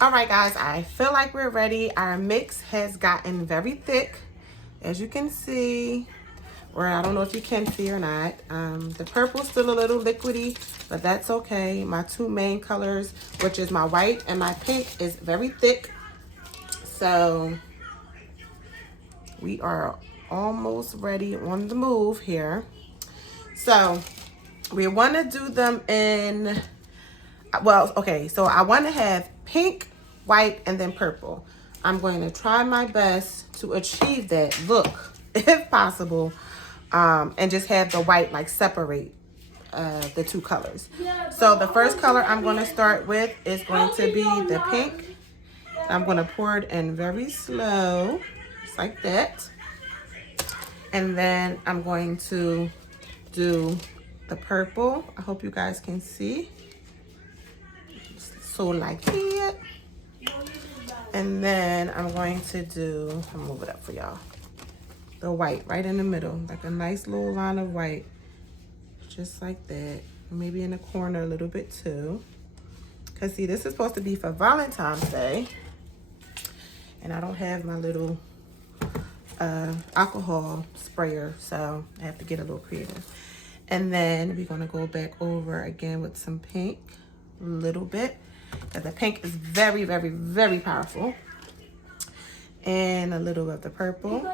All right, guys, I feel like we're ready. Our mix has gotten very thick, as you can see, or I don't know if you can see or not. The purple's still a little liquidy, but that's okay. My two main colors, which is my white and my pink, is very thick. So we are almost ready on the move here. So we want to do them in, well, okay, so I want to have pink, white, and then purple. I'm going to try my best to achieve that look, if possible, and just have the white like separate the two colors. So the first color I'm going to start with is going to be the pink. I'm going to pour it in very slow, just like that. And then I'm going to do the purple. I hope you guys can see. So like that. And then I'm going to do, I'll move it up for y'all, the white right in the middle, like a nice little line of white, just like that. Maybe in the corner a little bit too. Because see, this is supposed to be for Valentine's Day. And I don't have my little alcohol sprayer, so I have to get a little creative. And then we're gonna go back over again with some pink, a little bit. Because the pink is very, very, very powerful. And a little of the purple.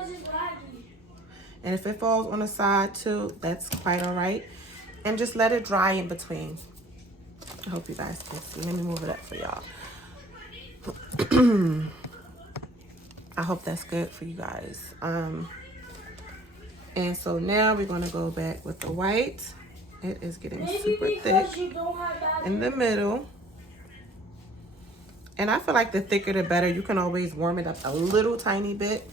And if it falls on the side too, that's quite all right. And just let it dry in between. I hope you guys can see. Let me move it up for y'all. I hope that's good for you guys. And so now we're gonna go back with the white. It is getting super thick in the middle. And I feel like the thicker the better. You can always warm it up a little tiny bit.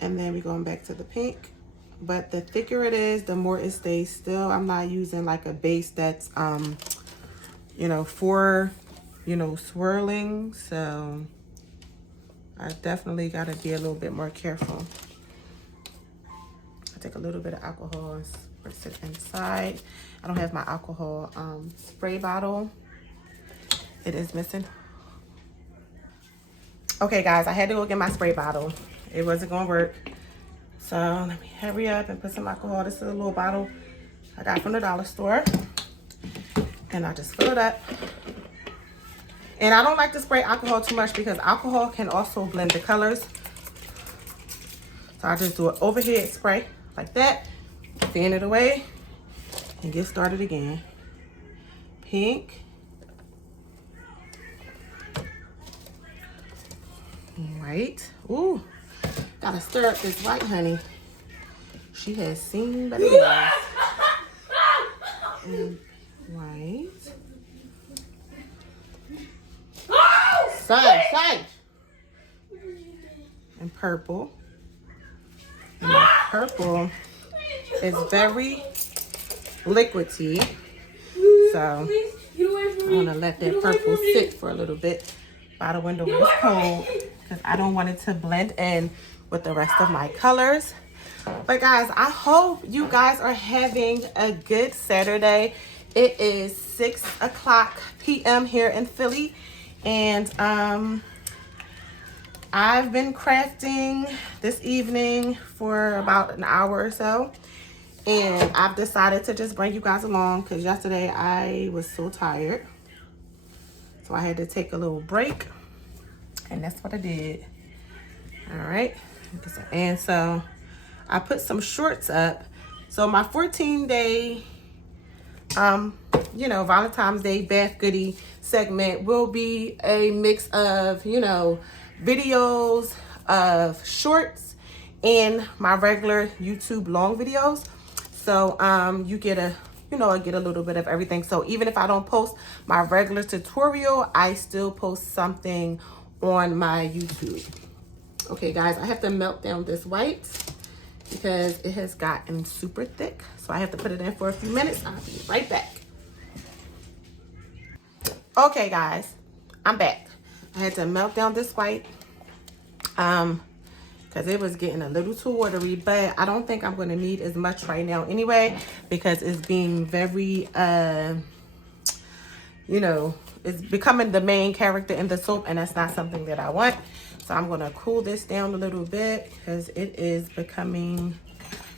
And then we're going back to the pink. But the thicker it is, the more it stays still. I'm not using like a base that's, you know, for, you know, swirling. So I definitely got to be a little bit more careful. I take a little bit of alcohol and spritz it inside. I don't have my alcohol spray bottle. It is missing. Okay, guys, I had to go get my spray bottle. It wasn't gonna work. So let me hurry up and put some alcohol. This is a little bottle I got from the dollar store. And I just fill it up. And I don't like to spray alcohol too much because alcohol can also blend the colors. So I just do an overhead spray like that. Fan it away and get started again. Pink. White. Ooh, gotta stir up this white, honey. She has seen better days. And white. Side. And purple. And the purple is very liquidy. So I'm gonna let that purple sit for a little bit by the window when it's cold, because I don't want it to blend in with the rest of my colors. But guys, I hope you guys are having a good Saturday. It is 6:00 p.m. here in Philly, and I've been crafting this evening for about an hour or so, and I've decided to just bring you guys along because yesterday I was so tired. So I had to take a little break, and that's what I did. All right, and so I put some shorts up. So my 14-day, you know, Valentine's Day bath goodie segment will be a mix of, you know, videos of shorts and my regular YouTube long videos. So you get a, you know, I get a little bit of everything. So even if I don't post my regular tutorial, I still post something on my YouTube. Okay, guys, I have to melt down this white because it has gotten super thick. So I have to put it in for a few minutes. I'll be right back. Okay, guys, I'm back. I had to melt down this white because it was getting a little too watery, but I don't think I'm going to need as much right now anyway, because it's being very, you know, is becoming the main character in the soap, and that's not something that I want. So I'm gonna cool this down a little bit because it is becoming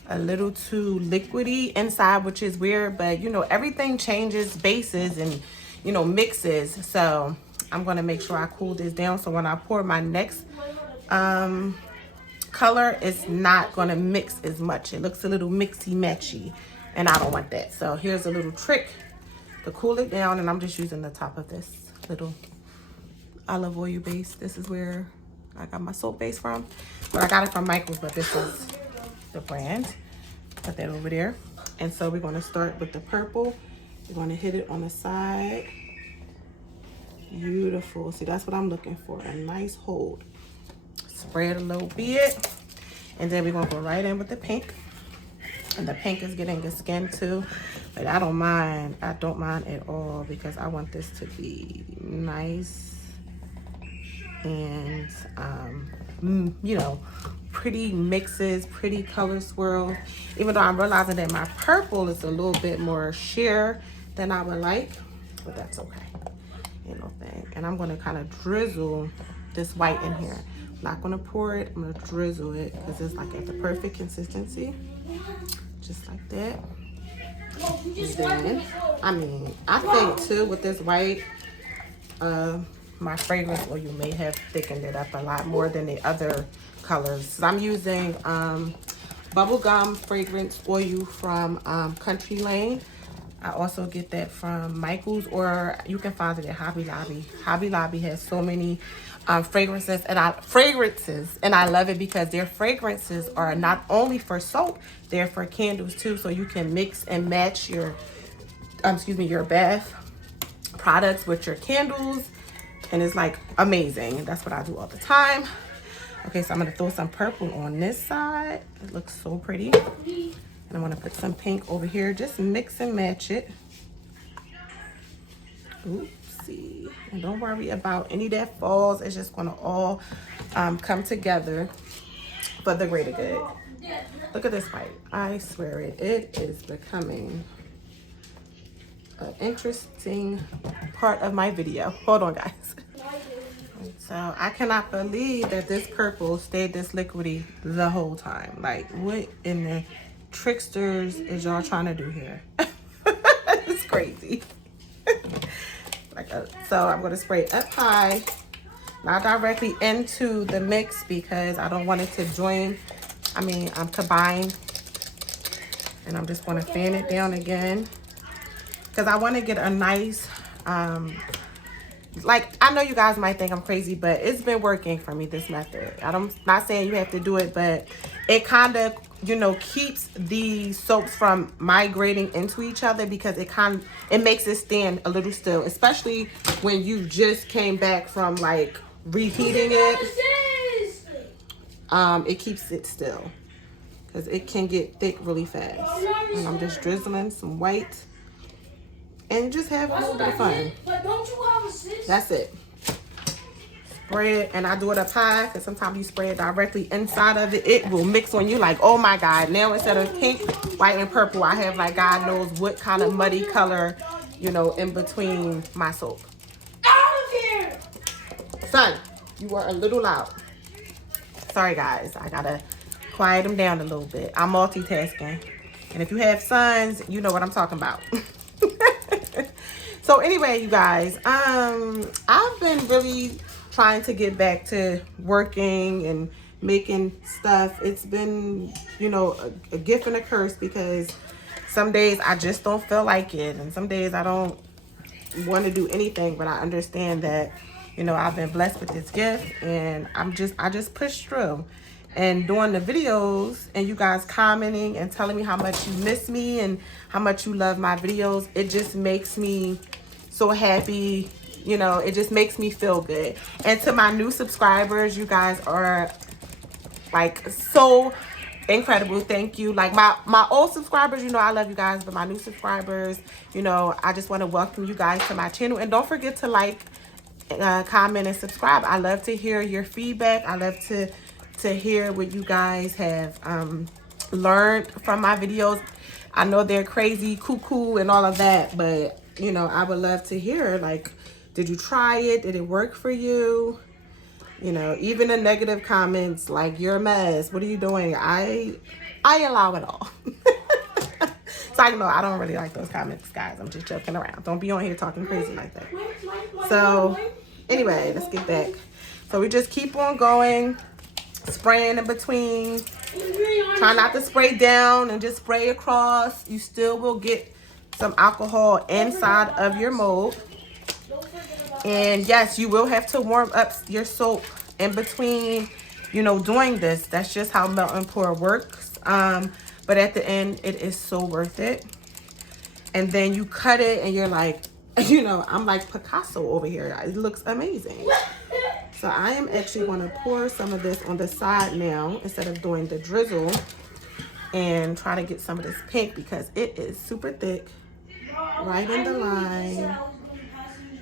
a little too liquidy inside, which is weird, but you know, everything changes bases and, you know, mixes. So I'm gonna make sure I cool this down so when I pour my next color, it's not gonna mix as much. It looks a little mixy matchy, and I don't want that. So here's a little trick to cool it down, and I'm just using the top of this little olive oil base. This is where I got my soap base from, but I got it from Michael's, but this is the brand. Put that over there. And so we're going to start with the purple. We're going to hit it on the side. Beautiful. See, that's what I'm looking for, a nice hold. Spread a little bit, and then we're going to go right in with the pink. And the pink is getting the skin too, but I don't mind at all, because I want this to be nice and you know, pretty mixes, pretty color swirl. Even though I'm realizing that my purple is a little bit more sheer than I would like, but that's okay, ain't no thing. And I'm going to kind of drizzle this white in here. I'm not going to pour it, I'm going to drizzle it because it's like at the perfect consistency, just like that. And then, I mean, I think too with this white, my fragrance oil may have thickened it up a lot more than the other colors. So I'm using bubblegum fragrance oil from Country Lane. I also get that from Michael's, or you can find it at Hobby Lobby. Hobby Lobby has so many fragrances, and I love it because their fragrances are not only for soap, they're for candles too. So you can mix and match your your bath products with your candles, and it's like amazing. That's what I do all the time. Okay, so I'm gonna throw some purple on this side. It looks so pretty. And I'm gonna put some pink over here. Just mix and match it. Oopsie. And don't worry about any that falls. It's just gonna all come together for the greater good. Look at this white. I swear it is becoming an interesting part of my video. Hold on, guys. So I cannot believe that this purple stayed this liquidy the whole time. Like, what in the tricksters is y'all trying to do here? It's crazy. So I'm going to spray it up high, not directly into the mix, because I don't want it to combine. And I'm just going to fan it down again, because I want to get a nice like, I know you guys might think I'm crazy, but it's been working for me, this method. I'm not saying you have to do it, but it kind of, you know, keeps the soaps from migrating into each other, because it makes it stand a little still, especially when you just came back from like reheating it. It keeps it still, because it can get thick really fast. And I'm just drizzling some white and just have a little bit of fun. That's it. Spray it, and I do it up high, because sometimes you spray it directly inside of it, it will mix on you like, oh my God. Now instead of pink, white, and purple, I have like God knows what kind of muddy color, you know, in between my soap. Out of here! Son, you are a little loud. Sorry guys, I gotta quiet them down a little bit. I'm multitasking. And if you have sons, you know what I'm talking about. So anyway, you guys, I've been really trying to get back to working and making stuff. It's been, you know, a gift and a curse, because some days I just don't feel like it, and some days I don't want to do anything. But I understand that, you know, I've been blessed with this gift, and I just push through. And doing the videos, and you guys commenting and telling me how much you miss me and how much you love my videos, it just makes me so happy. You know, it just makes me feel good. And to my new subscribers, you guys are like so incredible. Thank you. Like my old subscribers, you know, I love you guys, but my new subscribers, you know, I just want to welcome you guys to my channel. And don't forget to like, comment, and subscribe. I love to hear your feedback. I love to hear what you guys have learned from my videos. I know they're crazy, cuckoo, and all of that, but you know, I would love to hear like Did you try it? Did it work for you? You know, even the negative comments like you're a mess. What are you doing? I allow it all. So I know I don't really like those comments, guys. I'm just joking around. Don't be on here talking crazy like that. So anyway, let's get back. So we just keep on going, spraying in between. Try not to spray down and just spray across. You still will get some alcohol inside of your mold. And yes, you will have to warm up your soap in between, you know, doing this. That's just how melt and pour works. But at the end, it is so worth it. And then you cut it and you're like, you know, I'm like Picasso over here. It looks amazing. So I am actually going to pour some of this on the side now instead of doing the drizzle, and try to get some of this pink because it is super thick. Right in the line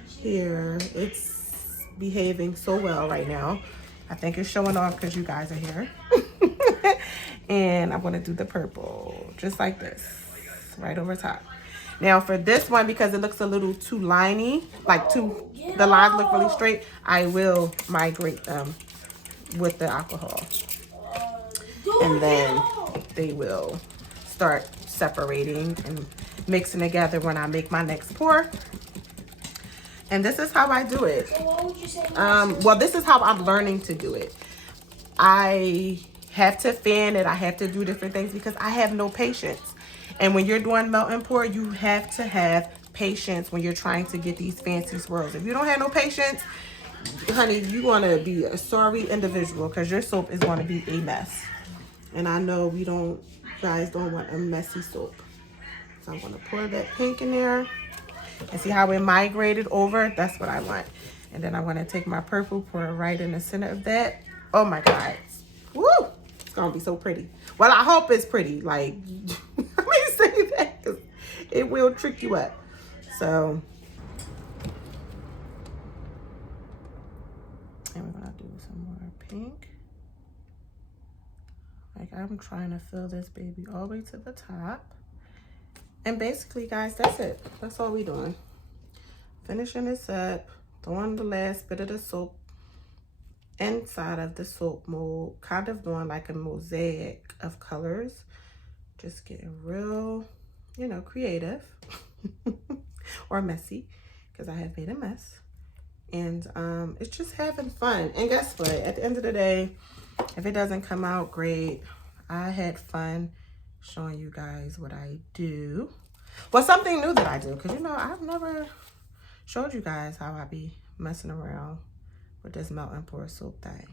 here. It's behaving so well right now. I think it's showing off because you guys are here. And I'm going to do the purple just like this, right over top. Now for this one, because it looks a little too liney, like the lines look really straight, I will migrate them with the alcohol. And then they will start separating and mixing together when I make my next pour. And this is how I do it. Well, this is how I'm learning to do it. I have to fan it. I have to do different things because I have no patience. And when you're doing melt and pour, you have to have patience when you're trying to get these fancy swirls. If you don't have no patience, honey, you're going to be a sorry individual because your soap is going to be a mess. And I know you guys don't want a messy soap. So I'm going to pour that pink in there. And see how it migrated over? That's what I want. And then I want to take my purple, pour it right in the center of that. Oh my God. Woo! It's going to be so pretty. Well, I hope it's pretty. Like, let me say that because it will trick you up. So, and we're going to do some more pink. Like, I'm trying to fill this baby all the way to the top. And basically, guys, that's it. That's all we're doing. Finishing this up, throwing the last bit of the soap inside of the soap mold, kind of doing like a mosaic of colors. Just getting real, you know, creative or messy, because I have made a mess. And it's just having fun. And guess what? At the end of the day, if it doesn't come out great, I had fun showing you guys what I do. Well, something new that I do, because you know I've never showed you guys how I be messing around with this melt and pour soap thing.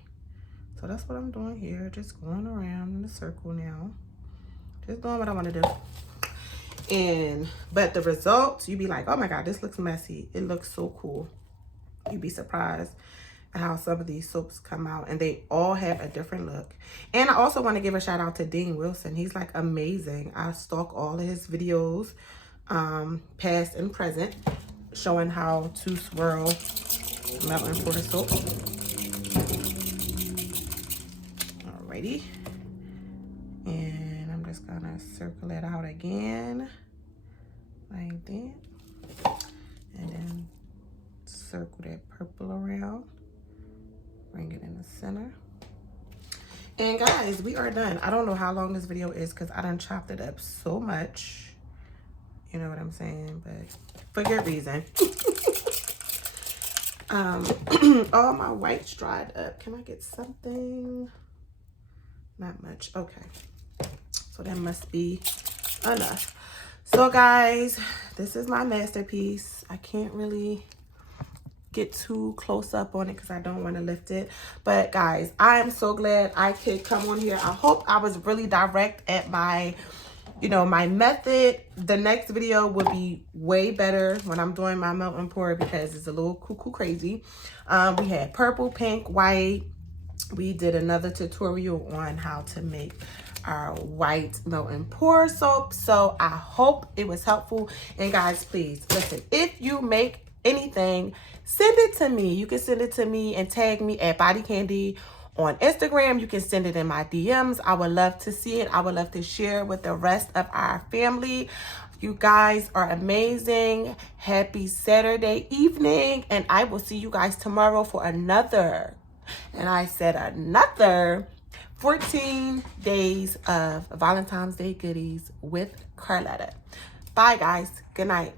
So that's what I'm doing here, just going around in a circle now, just doing what I want to do. But the results, you be like, oh my God, this looks messy. It looks so cool. You'd be surprised how some of these soaps come out, and they all have a different look. And I also want to give a shout out to Dean Wilson. He's like amazing. I stalk all of his videos, past and present, showing how to swirl melt and pour soap. Alrighty, and I'm just gonna circle it out again like that, and then circle that purple around. Bring it in the center. And guys, we are done. I don't know how long this video is because I done chopped it up so much. You know what I'm saying? But for good reason. All my whites dried up. Can I get something? Not much. Okay. So that must be enough. So guys, this is my masterpiece. I can't really get too close up on it because I don't want to lift it. But guys, I am so glad I could come on here. I hope I was really direct at my, you know, my method. The next video will be way better when I'm doing my melt and pour because it's a little cuckoo crazy. We had purple, pink, white. We did another tutorial on how to make our white melt and pour soap. So I hope it was helpful. And guys, please listen, if you make anything, send it to me. You can send it to me and tag me at Body Candy on Instagram. You can send it in my DMs. I would love to see it. I would love to share with the rest of our family. You guys are amazing. Happy Saturday evening. And I will see you guys tomorrow for another, and I said another, 14 days of Valentine's Day goodies with Carletta. Bye, guys. Good night.